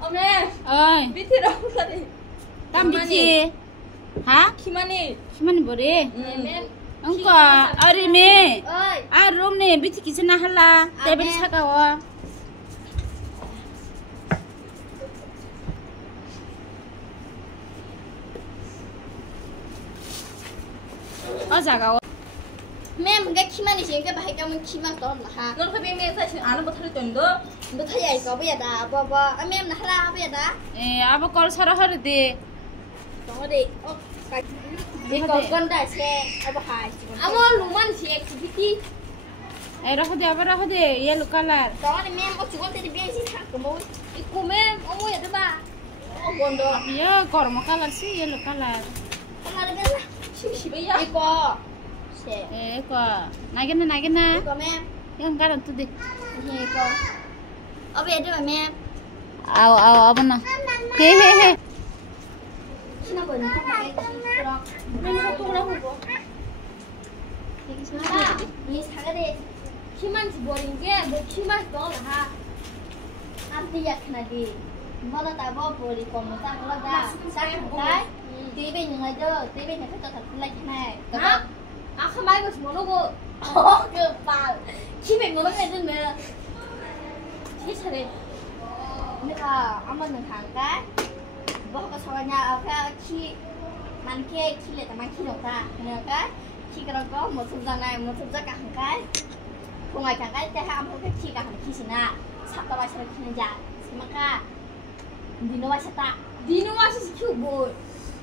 어메. 어이. 밑에라고 그래. 땀 비치. 하? 키마니. 키만이 뭐래? 네. 응까 어리미. 어이. 아 롬네 밑에 기스나 할라. 때문에 차가워. 차가워. Mem cái khi mà đi chơi cái bài cái mình khi mà đó là ha. 넌 회비에 사실 아는 거 탈 때인데. Nó thấy vậy có bây giờ đã bà mem là hala bây giờ đã. 에 아버 걸 사러 하르디. Có đi. Cái đi có con đại xe ở hai. 아무 로만 시 액티비티. 에 라하디 아버라 하디 옐로 칼라. Có đi mem có chú con thì biết gì khác của môi. 이꼬메 어머 얘들 봐. Còn đó. 야 거르마 칼라시 옐로 칼라. Con là bên là. 심심해야. Đi có. Xe. 에 거. 나겠나. Có mem. 이건 가라 뚜디. Đi có. Ở bên đó mà mem. 아우 아버나. 헤헤헤. Khi nào bữa nó không phải cái đó. Nên nó không đâu không. 아, 이 사과를 키만 집어린 게 뭐 키만 떠나 안티야 크나디 뭐라 따고 버리고 뭐 따고라다 사과가 뒤에 있는 거죠 뒤에 있는 것도 다 틀리네 아 가만히 있어 뭐라고 그발 키에 뭐라 해주면 세차례 내가 아무는 한가 뭐가 사과냐 아까 키 많게 키래 다만 키 없다 그러니까 khi cái đó có một thực ra này một thực ra cả hàng cái không ai cả cái hai âm cái khi cả hàng khi xin à sắp tao phải xem khi này xem mà 디노 마셨다 니는 마셔서 키우 뭐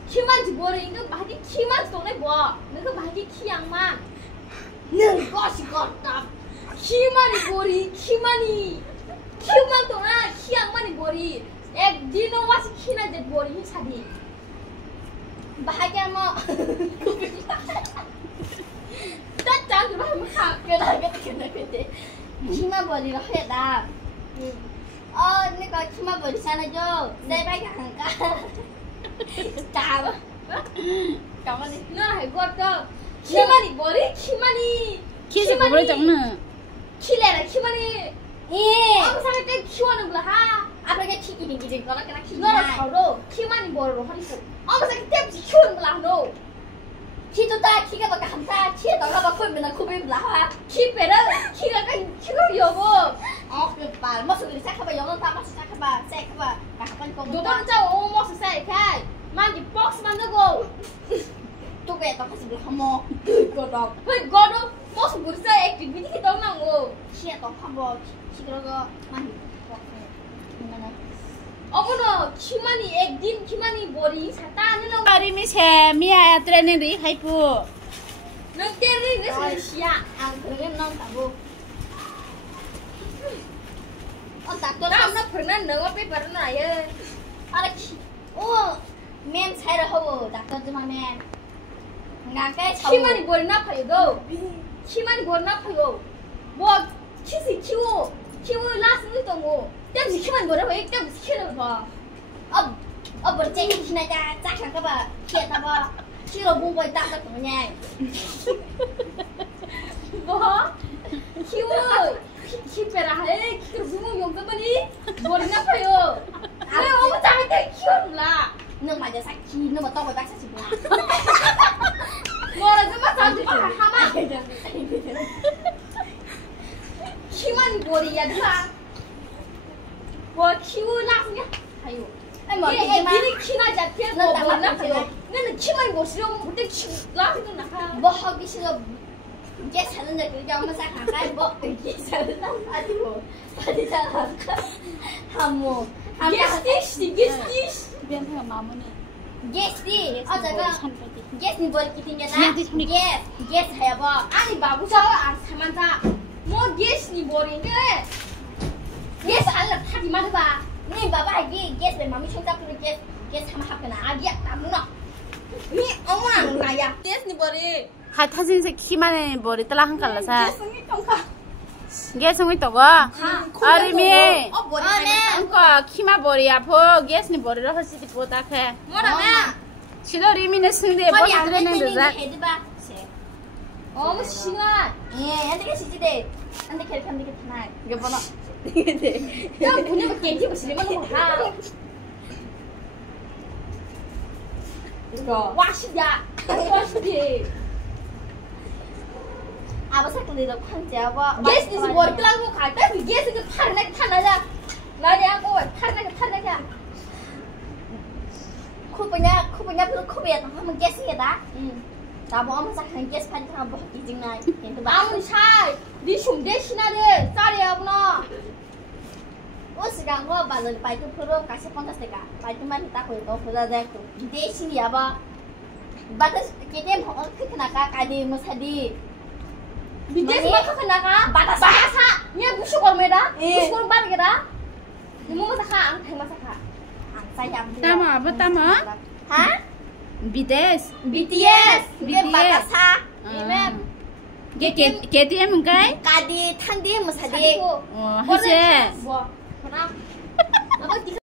키만 집어리니까 마기 키만 손에 뭐 내가 마기 키 양만 는 것이 것다 키만이 머리 키만이 키만 동안 키 양만이 머리 에 니는 마시 키나 제 머리 차디 bahagia mau 짜짜 그럼 한번 가 cái khi mà bữa đi nó hết à này coi khi mà bữa đi sang này vô đây bay cả hàng cả chà quá cảm ơn đi nó hay quá cơ 키만이 머리 키만이 키즈 그걸 적는. 키래라 키만이 예 항상 때 키워는 거야 하 앞에 cái khi gì có cái khi 너랑 서로 키만이 머리로 하니까 항상 그때 키우는 거야 너 khi chúng ta khi các bạn cảm ta khi đó các bạn khuyên mình là khuyên mình là hoa 키 빼라 키가 키가 여보 cái bà mất sự xác các bạn giống ta mất sự xác các bạn sẽ các bạn cả các bạn cùng 너 남자 어머 세상에 kai 만지 박스 만들고 tôi về tao phải xử lý không mò cười đó 왜 거도 버스 못 사 액티비티 떠나고 khi tao không mò khi đó có mang 어머나 키만이 액딘 키만이 머리 샀다 하는 거 어리미 새 미야 트레이닝 리 하이프. 너 때리는 시야 ăn thử em non tao vô tao 너 남나 그러나 너가 빼버려 놔요 알았지 오 men sai rồi không đặt tôi mà men ngang cái 키만이 머리 나빠요 너 키만이 머리 나빠요 뭐 키스 키워 라스는 또뭐 땜시 키만이 머리 왜 땜시 키는 거 bữa trên khi này ta chắc chắn các bạn hiện ta vào khi rồi buông bồi tạm ta của nhà 뭐? 키 빼라 해 키를 부모 용감하니 머리 나빠요 왜 어머 작을 때 키워нул라 nhưng mà giờ sạch khi nhưng mà tao phải bác sạch chỉ 뭐라 좀 맞아 좀 하마 키만 머리야 누나 뭐 키우라냐 아유 em mở 얘 cái mà 애들이 키나 잡혀 뭐 나빠요 나는 키만 못 쓰려면 그때 키라도 나빠 뭐 하기 싫어 이제 사는데 그게 엄마 싹 가까이 뭐 이게 사는 아니고 어디 살아 하모 게스티시 비엔타가 마무네. 게스티 어제가 찬바디. 게스니 뭘 기팅게다 게스 해봐 아니 마부사 안 사만다 뭐 게스니 머리인데 게스 알라 파디 말봐 니 봐봐 이게 게스 왜 마음이 총잡 그런 게스 하면 합거나 아기야 나무나 니 어머나 나야 게스니 머리 하 타진세 키만의 머리 따라 한 갈라사. 게스니 통카 게스니 또가. 어리미. 머리 응까 키마 머리 아파 게스니 머리를 하시지 보다해. 뭐라며 지도 리미네 승대 머리 트레이닝 되자. 해봐 뭐 시간. 예, 안돼 계시지 돼. 안돼 캐릭터 안돼 캐릭터 이거 번호. 야, 보내면 게임지 뭐 시리만 뭐 하. 이거. 와시야. 와시디. 아버 사클리로 쾅자와. 게스 디스 뭐 클라고 갈때 그 게스 그 파르네 타나자. 나냐 고 파르네. 쿠브냐 그 쿠브야 하면 게스게다. 나뭐 엄마 사클 게스 파리 타 뭐 기징나. 아무 샤이. 니 숑데 시나데 쌀이야 보나. 시간 거 바로 바이트 프로 같이 폰다스가 바이트만 딱 거기서 보자자 이제 신이야 봐. 바트 게임 뭐 크나가 가디 무사디. BTS 뭐 크나가 바다사. 니 무슨 걸메다? 무슨 걸 바르게다? 니 뭐 마사카 안 마사카. saya Tama apa tama? Hah? BTS. BTS. Dia batasa. Imam. KTM kai? Kadi thandi musadi. Oh, hase. 뭐? 그나